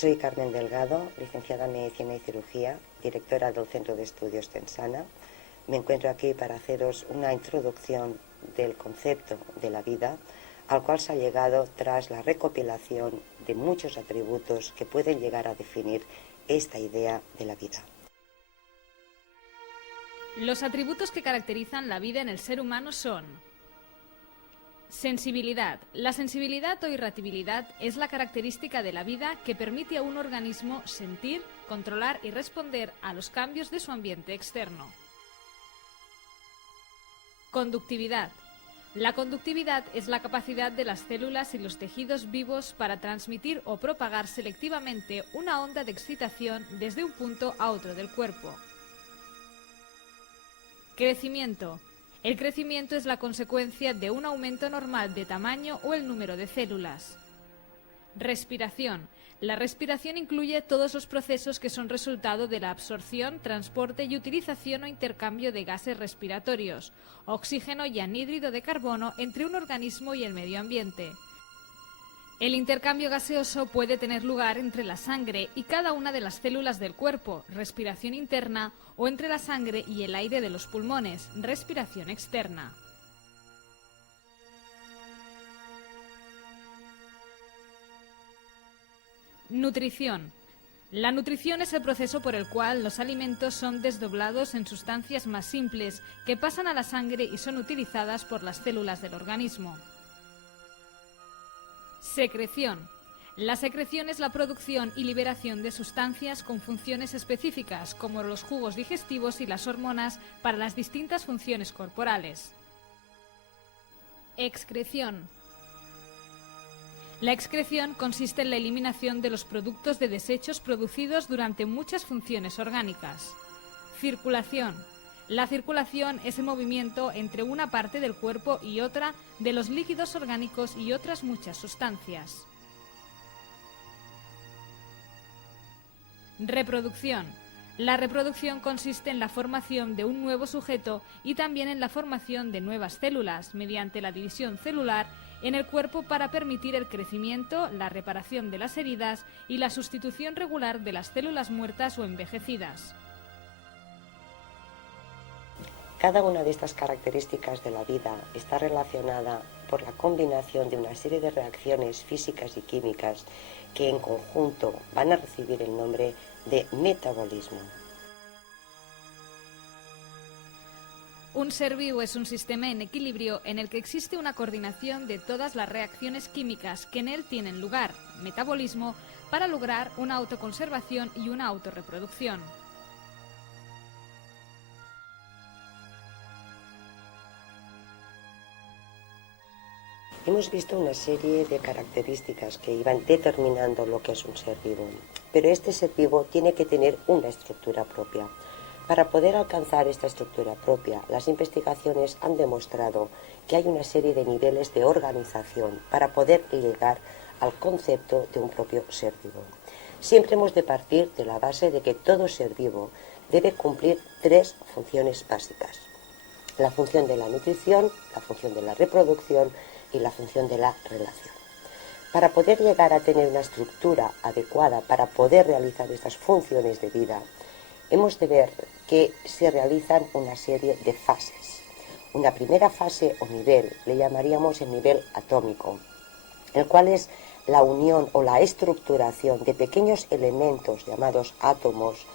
Soy Carmen Delgado, licenciada en Medicina y Cirugía, directora del Centro de Estudios Tensana. Me encuentro aquí para haceros una introducción del concepto de la vida, al cual se ha llegado tras la recopilación de muchos atributos que pueden llegar a definir esta idea de la vida. Los atributos que caracterizan la vida en el ser humano son: sensibilidad. La sensibilidad o irritabilidad es la característica de la vida que permite a un organismo sentir, controlar y responder a los cambios de su ambiente externo. Conductividad. La conductividad es la capacidad de las células y los tejidos vivos para transmitir o propagar selectivamente una onda de excitación desde un punto a otro del cuerpo. Crecimiento. El crecimiento es la consecuencia de un aumento normal de tamaño o el número de células. Respiración. La respiración incluye todos los procesos que son resultado de la absorción, transporte y utilización o intercambio de gases respiratorios, oxígeno y anhídrido de carbono entre un organismo y el medio ambiente. El intercambio gaseoso puede tener lugar entre la sangre y cada una de las células del cuerpo, respiración interna, o entre la sangre y el aire de los pulmones, respiración externa. Nutrición. La nutrición es el proceso por el cual los alimentos son desdoblados en sustancias más simples que pasan a la sangre y son utilizadas por las células del organismo. Secreción. La secreción es la producción y liberación de sustancias con funciones específicas, como los jugos digestivos y las hormonas, para las distintas funciones corporales. Excreción. La excreción consiste en la eliminación de los productos de desechos producidos durante muchas funciones orgánicas. Circulación. La circulación es el movimiento entre una parte del cuerpo y otra de los líquidos orgánicos y otras muchas sustancias. Reproducción. La reproducción consiste en la formación de un nuevo sujeto y también en la formación de nuevas células mediante la división celular en el cuerpo para permitir el crecimiento, la reparación de las heridas y la sustitución regular de las células muertas o envejecidas. Cada una de estas características de la vida está relacionada por la combinación de una serie de reacciones físicas y químicas que en conjunto van a recibir el nombre de metabolismo. Un ser vivo es un sistema en equilibrio en el que existe una coordinación de todas las reacciones químicas que en él tienen lugar, metabolismo, para lograr una autoconservación y una autorreproducción. Hemos visto una serie de características que iban determinando lo que es un ser vivo, pero este ser vivo tiene que tener una estructura propia. Para poder alcanzar esta estructura propia, las investigaciones han demostrado que hay una serie de niveles de organización para poder llegar al concepto de un propio ser vivo. Siempre hemos de partir de la base de que todo ser vivo debe cumplir tres funciones básicas: la función de la nutrición, la función de la reproducción y la función de la relación. Para poder llegar a tener una estructura adecuada para poder realizar estas funciones de vida, hemos de ver que se realizan una serie de fases. Una primera fase o nivel le llamaríamos el nivel atómico, el cual es la unión o la estructuración de pequeños elementos llamados átomos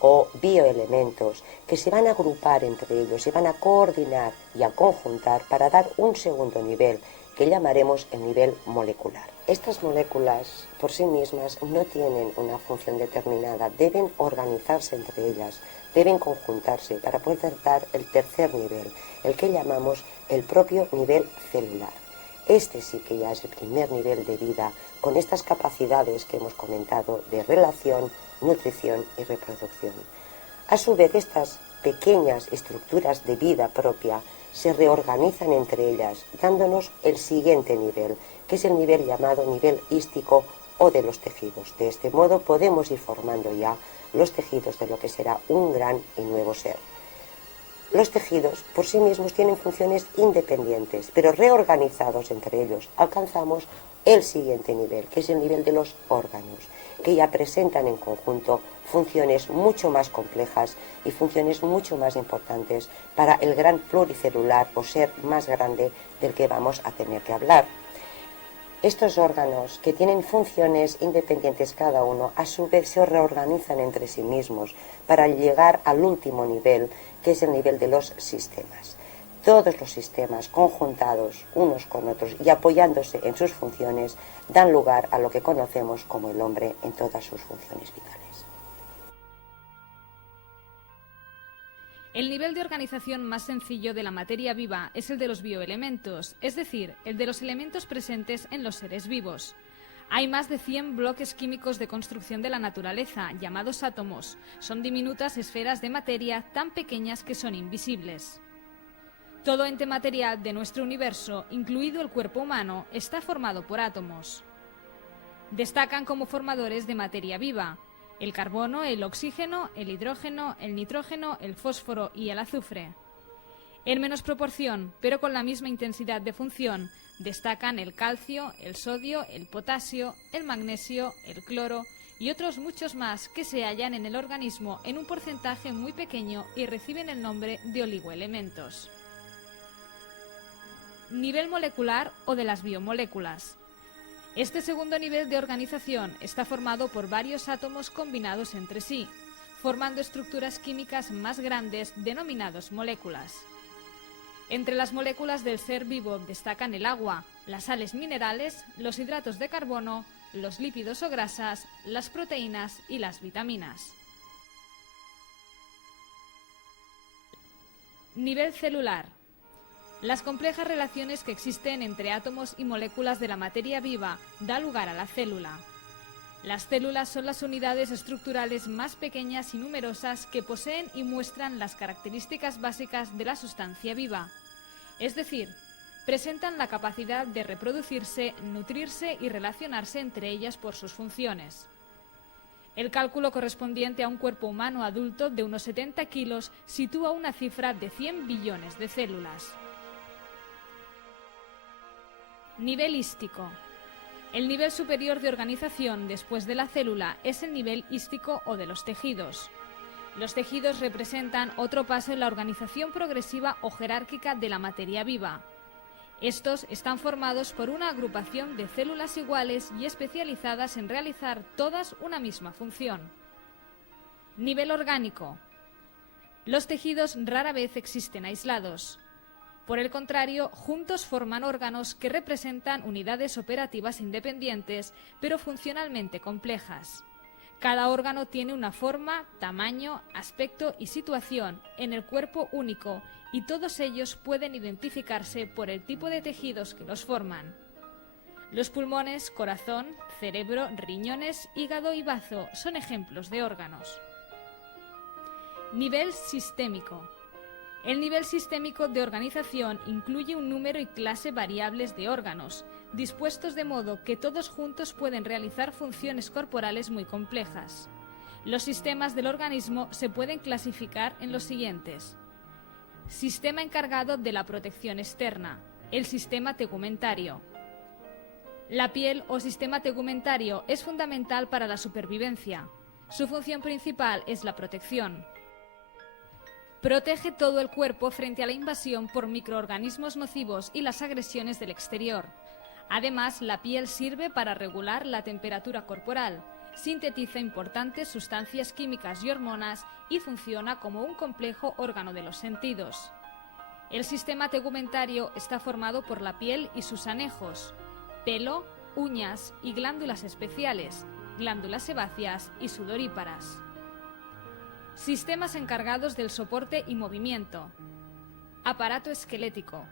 o bioelementos que se van a agrupar entre ellos, se van a coordinar y a conjuntar para dar un segundo nivel que llamaremos el nivel molecular. Estas moléculas por sí mismas no tienen una función determinada, deben organizarse entre ellas, deben conjuntarse para poder dar el tercer nivel, el que llamamos el propio nivel celular. Este sí que ya es el primer nivel de vida, con estas capacidades que hemos comentado de relación, nutrición y reproducción. A su vez, estas pequeñas estructuras de vida propia se reorganizan entre ellas, dándonos el siguiente nivel, que es el nivel llamado nivel hístico o de los tejidos. De este modo podemos ir formando ya los tejidos de lo que será un gran y nuevo ser. Los tejidos por sí mismos tienen funciones independientes, pero reorganizados entre ellos alcanzamos el siguiente nivel, que es el nivel de los órganos, que ya presentan en conjunto funciones mucho más complejas y funciones mucho más importantes para el gran pluricelular o ser más grande del que vamos a tener que hablar. Estos órganos, que tienen funciones independientes cada uno, a su vez se reorganizan entre sí mismos para llegar al último nivel, que es el nivel de los sistemas. Todos los sistemas conjuntados unos con otros y apoyándose en sus funciones dan lugar a lo que conocemos como el hombre en todas sus funciones vitales. El nivel de organización más sencillo de la materia viva es el de los bioelementos, es decir, el de los elementos presentes en los seres vivos. Hay más de 100 bloques químicos de construcción de la naturaleza, llamados átomos. Son diminutas esferas de materia tan pequeñas que son invisibles. Todo ente material de nuestro universo, incluido el cuerpo humano, está formado por átomos. Destacan como formadores de materia viva el carbono, el oxígeno, el hidrógeno, el nitrógeno, el fósforo y el azufre. En menos proporción, pero con la misma intensidad de función, destacan el calcio, el sodio, el potasio, el magnesio, el cloro y otros muchos más que se hallan en el organismo en un porcentaje muy pequeño y reciben el nombre de oligoelementos. Nivel molecular o de las biomoléculas. Este segundo nivel de organización está formado por varios átomos combinados entre sí, formando estructuras químicas más grandes denominadas moléculas. Entre las moléculas del ser vivo destacan el agua, las sales minerales, los hidratos de carbono, los lípidos o grasas, las proteínas y las vitaminas. Nivel celular. Las complejas relaciones que existen entre átomos y moléculas de la materia viva dan lugar a la célula. Las células son las unidades estructurales más pequeñas y numerosas que poseen y muestran las características básicas de la sustancia viva. Es decir, presentan la capacidad de reproducirse, nutrirse y relacionarse entre ellas por sus funciones. El cálculo correspondiente a un cuerpo humano adulto de unos 70 kilos sitúa una cifra de 100 billones de células. Nivel hístico. El nivel superior de organización después de la célula es el nivel hístico o de los tejidos. Los tejidos representan otro paso en la organización progresiva o jerárquica de la materia viva. Estos están formados por una agrupación de células iguales y especializadas en realizar todas una misma función. Nivel orgánico. Los tejidos rara vez existen aislados. Por el contrario, juntos forman órganos que representan unidades operativas independientes, pero funcionalmente complejas. Cada órgano tiene una forma, tamaño, aspecto y situación en el cuerpo único, y todos ellos pueden identificarse por el tipo de tejidos que los forman. Los pulmones, corazón, cerebro, riñones, hígado y bazo son ejemplos de órganos. Nivel sistémico. El nivel sistémico de organización incluye un número y clase variables de órganos, dispuestos de modo que todos juntos pueden realizar funciones corporales muy complejas. Los sistemas del organismo se pueden clasificar en los siguientes. Sistema encargado de la protección externa, el sistema tegumentario. La piel o sistema tegumentario es fundamental para la supervivencia. Su función principal es la protección. Protege todo el cuerpo frente a la invasión por microorganismos nocivos y las agresiones del exterior. Además, la piel sirve para regular la temperatura corporal, sintetiza importantes sustancias químicas y hormonas y funciona como un complejo órgano de los sentidos. El sistema tegumentario está formado por la piel y sus anejos, pelo, uñas y glándulas especiales, glándulas sebáceas y sudoríparas. Sistemas encargados del soporte y movimiento. Aparato esquelético.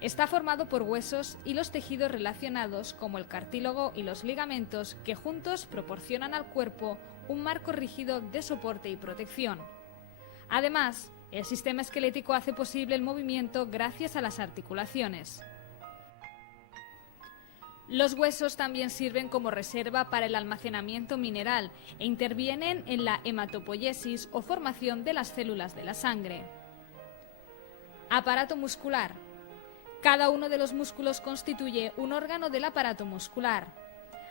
Está formado por huesos y los tejidos relacionados como el cartílago y los ligamentos que juntos proporcionan al cuerpo un marco rígido de soporte y protección. Además, el sistema esquelético hace posible el movimiento gracias a las articulaciones. Los huesos también sirven como reserva para el almacenamiento mineral e intervienen en la hematopoiesis o formación de las células de la sangre. Aparato muscular. Cada uno de los músculos constituye un órgano del aparato muscular.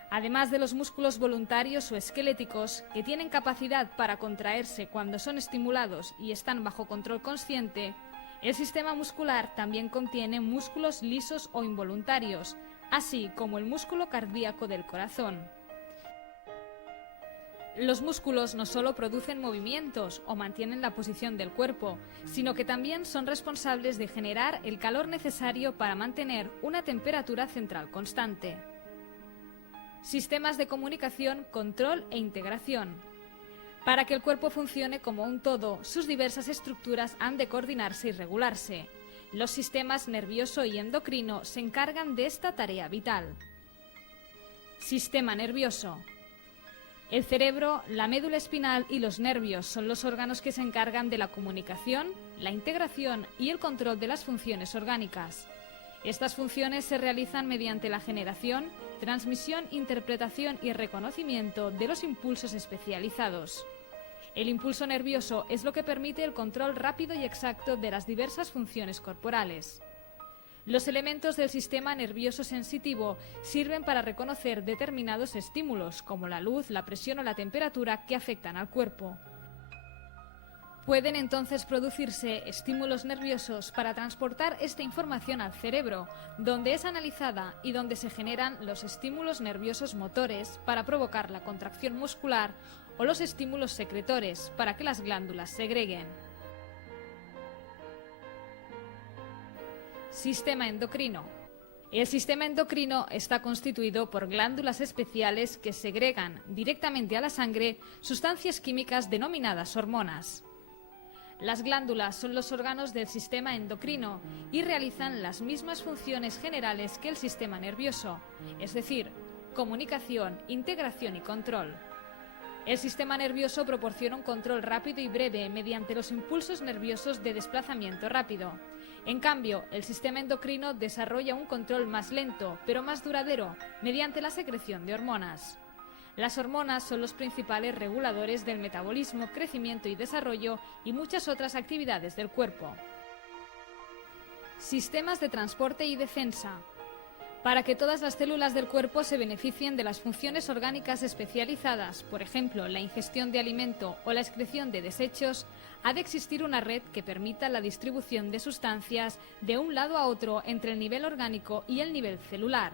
Además de los músculos voluntarios o esqueléticos, que tienen capacidad para contraerse cuando son estimulados y están bajo control consciente, el sistema muscular también contiene músculos lisos o involuntarios, así como el músculo cardíaco del corazón. Los músculos no solo producen movimientos o mantienen la posición del cuerpo, sino que también son responsables de generar el calor necesario para mantener una temperatura central constante. Sistemas de comunicación, control e integración. Para que el cuerpo funcione como un todo, sus diversas estructuras han de coordinarse y regularse. Los sistemas nervioso y endocrino se encargan de esta tarea vital. Sistema nervioso. El cerebro, la médula espinal y los nervios son los órganos que se encargan de la comunicación, la integración y el control de las funciones orgánicas. Estas funciones se realizan mediante la generación, transmisión, interpretación y reconocimiento de los impulsos especializados. El impulso nervioso es lo que permite el control rápido y exacto de las diversas funciones corporales. Los elementos del sistema nervioso sensitivo sirven para reconocer determinados estímulos, como la luz, la presión o la temperatura, que afectan al cuerpo. Pueden entonces producirse estímulos nerviosos para transportar esta información al cerebro, donde es analizada y donde se generan los estímulos nerviosos motores para provocar la contracción muscular o los estímulos secretores para que las glándulas segreguen. Sistema endocrino. El sistema endocrino está constituido por glándulas especiales que segregan directamente a la sangre sustancias químicas denominadas hormonas. Las glándulas son los órganos del sistema endocrino y realizan las mismas funciones generales que el sistema nervioso, es decir, comunicación, integración y control. El sistema nervioso proporciona un control rápido y breve mediante los impulsos nerviosos de desplazamiento rápido. En cambio, el sistema endocrino desarrolla un control más lento, pero más duradero, mediante la secreción de hormonas. Las hormonas son los principales reguladores del metabolismo, crecimiento y desarrollo y muchas otras actividades del cuerpo. Sistemas de transporte y defensa. Para que todas las células del cuerpo se beneficien de las funciones orgánicas especializadas, por ejemplo, la ingestión de alimento o la excreción de desechos, ha de existir una red que permita la distribución de sustancias de un lado a otro entre el nivel orgánico y el nivel celular.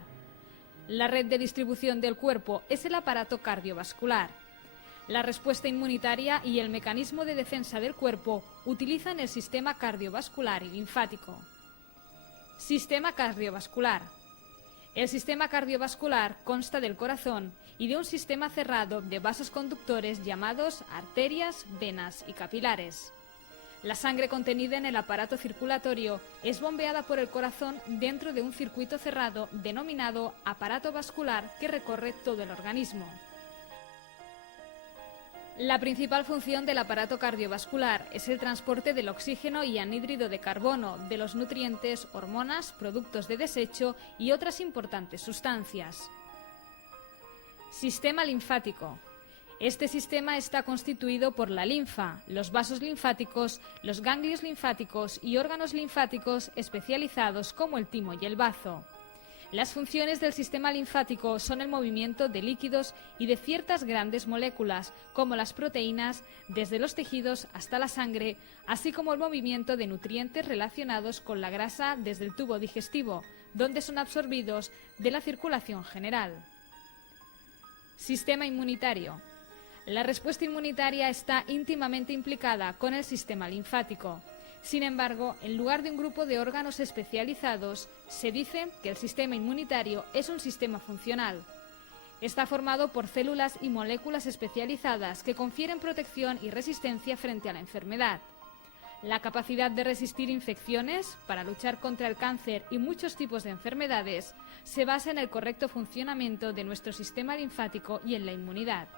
La red de distribución del cuerpo es el aparato cardiovascular. La respuesta inmunitaria y el mecanismo de defensa del cuerpo utilizan el sistema cardiovascular y linfático. Sistema cardiovascular. El sistema cardiovascular consta del corazón y de un sistema cerrado de vasos conductores llamados arterias, venas y capilares. La sangre contenida en el aparato circulatorio es bombeada por el corazón dentro de un circuito cerrado denominado aparato vascular que recorre todo el organismo. La principal función del aparato cardiovascular es el transporte del oxígeno y anhídrido de carbono, de los nutrientes, hormonas, productos de desecho y otras importantes sustancias. Sistema linfático. Este sistema está constituido por la linfa, los vasos linfáticos, los ganglios linfáticos y órganos linfáticos especializados como el timo y el bazo. Las funciones del sistema linfático son el movimiento de líquidos y de ciertas grandes moléculas, como las proteínas, desde los tejidos hasta la sangre, así como el movimiento de nutrientes relacionados con la grasa desde el tubo digestivo, donde son absorbidos de la circulación general. Sistema inmunitario. La respuesta inmunitaria está íntimamente implicada con el sistema linfático. Sin embargo, en lugar de un grupo de órganos especializados, se dice que el sistema inmunitario es un sistema funcional. Está formado por células y moléculas especializadas que confieren protección y resistencia frente a la enfermedad. La capacidad de resistir infecciones, para luchar contra el cáncer y muchos tipos de enfermedades, se basa en el correcto funcionamiento de nuestro sistema linfático y en la inmunidad.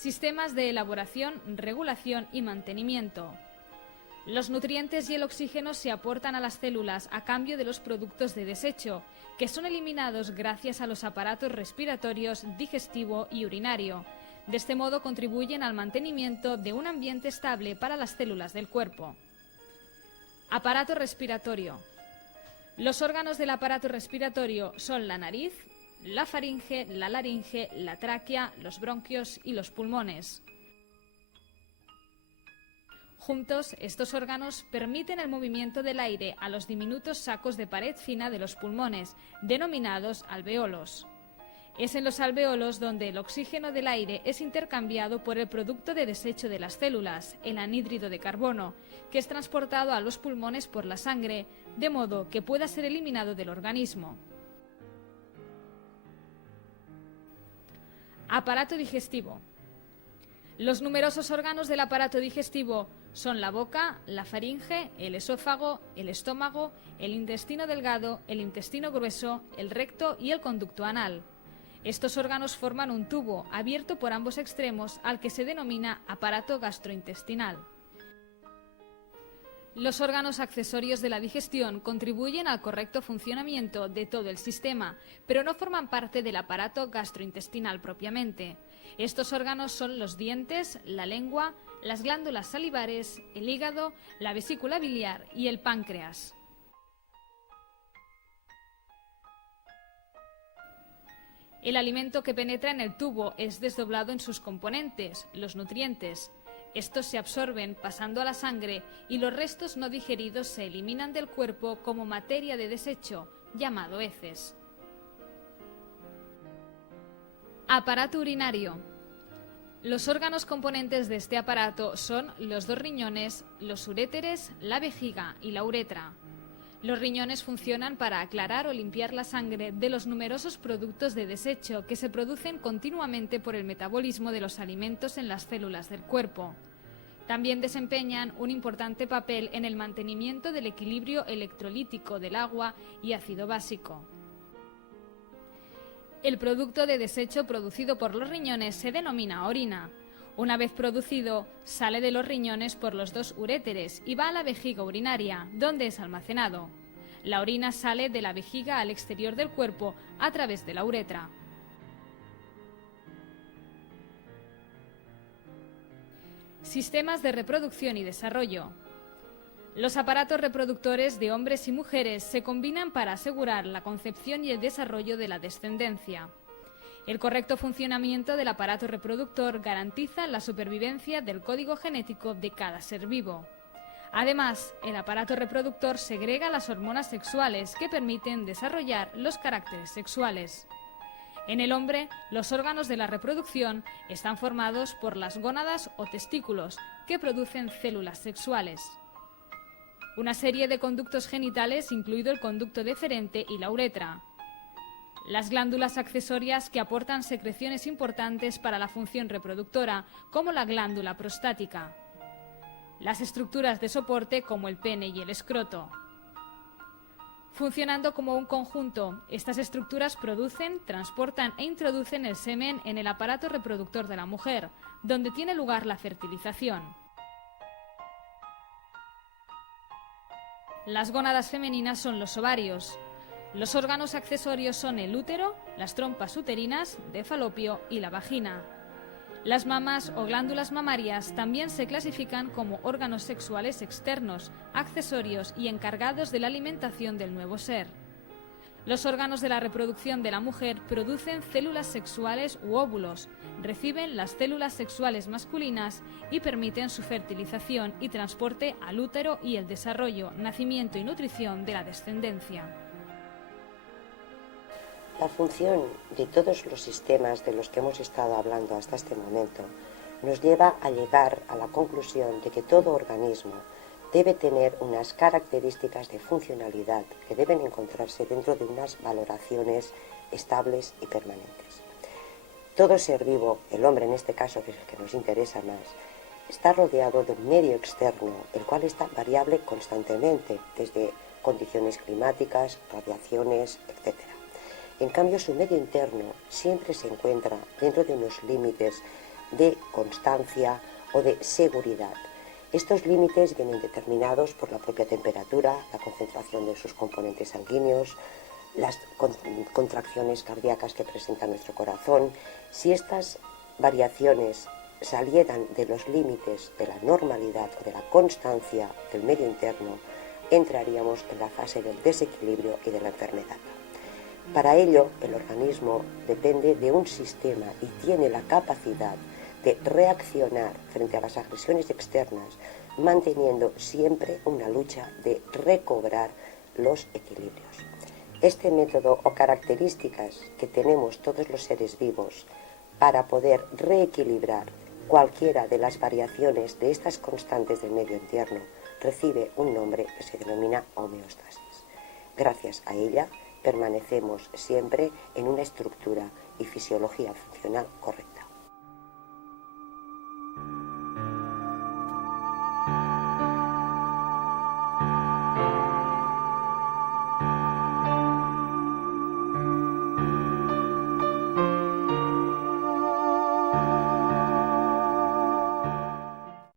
Sistemas de elaboración, regulación y mantenimiento. Los nutrientes y el oxígeno se aportan a las células a cambio de los productos de desecho, que son eliminados gracias a los aparatos respiratorios, digestivo y urinario. De este modo contribuyen al mantenimiento de un ambiente estable para las células del cuerpo. Aparato respiratorio. Los órganos del aparato respiratorio son la nariz, la faringe, la laringe, la tráquea, los bronquios y los pulmones. Juntos, estos órganos permiten el movimiento del aire a los diminutos sacos de pared fina de los pulmones, denominados alvéolos. Es en los alvéolos donde el oxígeno del aire es intercambiado por el producto de desecho de las células, el anhídrido de carbono, que es transportado a los pulmones por la sangre, de modo que pueda ser eliminado del organismo. Aparato digestivo. Los numerosos órganos del aparato digestivo son la boca, la faringe, el esófago, el estómago, el intestino delgado, el intestino grueso, el recto y el conducto anal. Estos órganos forman un tubo abierto por ambos extremos al que se denomina aparato gastrointestinal. Los órganos accesorios de la digestión contribuyen al correcto funcionamiento de todo el sistema, pero no forman parte del aparato gastrointestinal propiamente. Estos órganos son los dientes, la lengua, las glándulas salivares, el hígado, la vesícula biliar y el páncreas. El alimento que penetra en el tubo es desdoblado en sus componentes, los nutrientes. Estos se absorben pasando a la sangre y los restos no digeridos se eliminan del cuerpo como materia de desecho, llamado heces. Aparato urinario. Los órganos componentes de este aparato son los dos riñones, los uréteres, la vejiga y la uretra. Los riñones funcionan para aclarar o limpiar la sangre de los numerosos productos de desecho que se producen continuamente por el metabolismo de los alimentos en las células del cuerpo. También desempeñan un importante papel en el mantenimiento del equilibrio electrolítico del agua y ácido básico. El producto de desecho producido por los riñones se denomina orina. Una vez producido, sale de los riñones por los dos uréteres y va a la vejiga urinaria, donde es almacenado. La orina sale de la vejiga al exterior del cuerpo a través de la uretra. Sistemas de reproducción y desarrollo. Los aparatos reproductores de hombres y mujeres se combinan para asegurar la concepción y el desarrollo de la descendencia. El correcto funcionamiento del aparato reproductor garantiza la supervivencia del código genético de cada ser vivo. Además, el aparato reproductor segrega las hormonas sexuales que permiten desarrollar los caracteres sexuales. En el hombre, los órganos de la reproducción están formados por las gónadas o testículos, que producen células sexuales. Una serie de conductos genitales, incluido el conducto deferente y la uretra. Las glándulas accesorias que aportan secreciones importantes para la función reproductora, como la glándula prostática. Las estructuras de soporte, como el pene y el escroto. Funcionando como un conjunto, estas estructuras producen, transportan e introducen el semen en el aparato reproductor de la mujer, donde tiene lugar la fertilización. Las gónadas femeninas son los ovarios. Los órganos accesorios son el útero, las trompas uterinas, de Falopio y la vagina. Las mamas o glándulas mamarias también se clasifican como órganos sexuales externos, accesorios y encargados de la alimentación del nuevo ser. Los órganos de la reproducción de la mujer producen células sexuales u óvulos, reciben las células sexuales masculinas y permiten su fertilización y transporte al útero y el desarrollo, nacimiento y nutrición de la descendencia. La función de todos los sistemas de los que hemos estado hablando hasta este momento nos lleva a llegar a la conclusión de que todo organismo debe tener unas características de funcionalidad que deben encontrarse dentro de unas valoraciones estables y permanentes. Todo ser vivo, el hombre en este caso, que es el que nos interesa más, está rodeado de un medio externo, el cual está variable constantemente, desde condiciones climáticas, radiaciones, etc. En cambio, su medio interno siempre se encuentra dentro de unos límites de constancia o de seguridad. Estos límites vienen determinados por la propia temperatura, la concentración de sus componentes sanguíneos, las contracciones cardíacas que presenta nuestro corazón. Si estas variaciones salieran de los límites de la normalidad o de la constancia del medio interno, entraríamos en la fase del desequilibrio y de la enfermedad. Para ello, el organismo depende de un sistema y tiene la capacidad de reaccionar frente a las agresiones externas, manteniendo siempre una lucha de recobrar los equilibrios. Este método o características que tenemos todos los seres vivos para poder reequilibrar cualquiera de las variaciones de estas constantes del medio interno recibe un nombre que se denomina homeostasis. Gracias a ella permanecemos siempre en una estructura y fisiología funcional correcta.